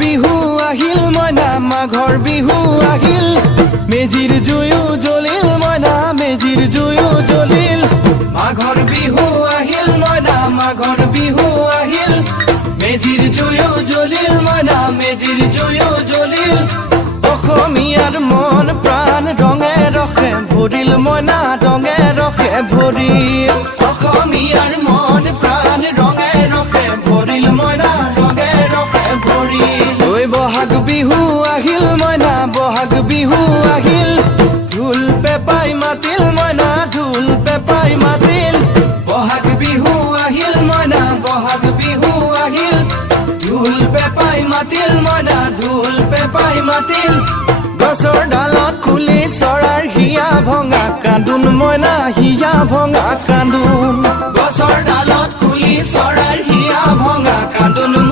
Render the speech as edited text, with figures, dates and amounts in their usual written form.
বিহু আহিল মইনা মাঘৰ বিহু আহিল মেজিৰ জুয়ো জ্বলিল মইনা মেজিৰ জুয়ো জ্বলিল মাঘৰ বিহু আহিল মইনা মাঘৰ বিহু আহিল মেজিৰ জুয়ো জ্বলিল মইনা মেজিৰ জুয়ো জ্বলিল অসমীয়াৰ মন প্ৰাণ ৰঙে ৰখে ভৰিল মইনা ৰঙে ৰখে ভৰিল অসমীয়াৰ মন প্ৰাণ ৰঙে ৰখে ভৰিল মইনা ৰঙে ৰখে ভৰিল ঐ বহাগ বিহু আহিল মইনা বহাগ বিহু আহিল ঢোল পেপাই মাতিল মইনা ঢোল পেপাই মাতিল বহাগ বিহু আহিল মইনা বহাগ বিহু আহিল ঢোল পেপাই মাতিল মইনা ঢোল পেপাই মাতিল গছৰ ডালত খুলি চৰাৰ হিয়া ভঙা কান্দোন মইনা হিয়া ভঙা কান্দোন গছৰ ডালত খুলি চৰাৰ হিয়া ভঙা কান্দোন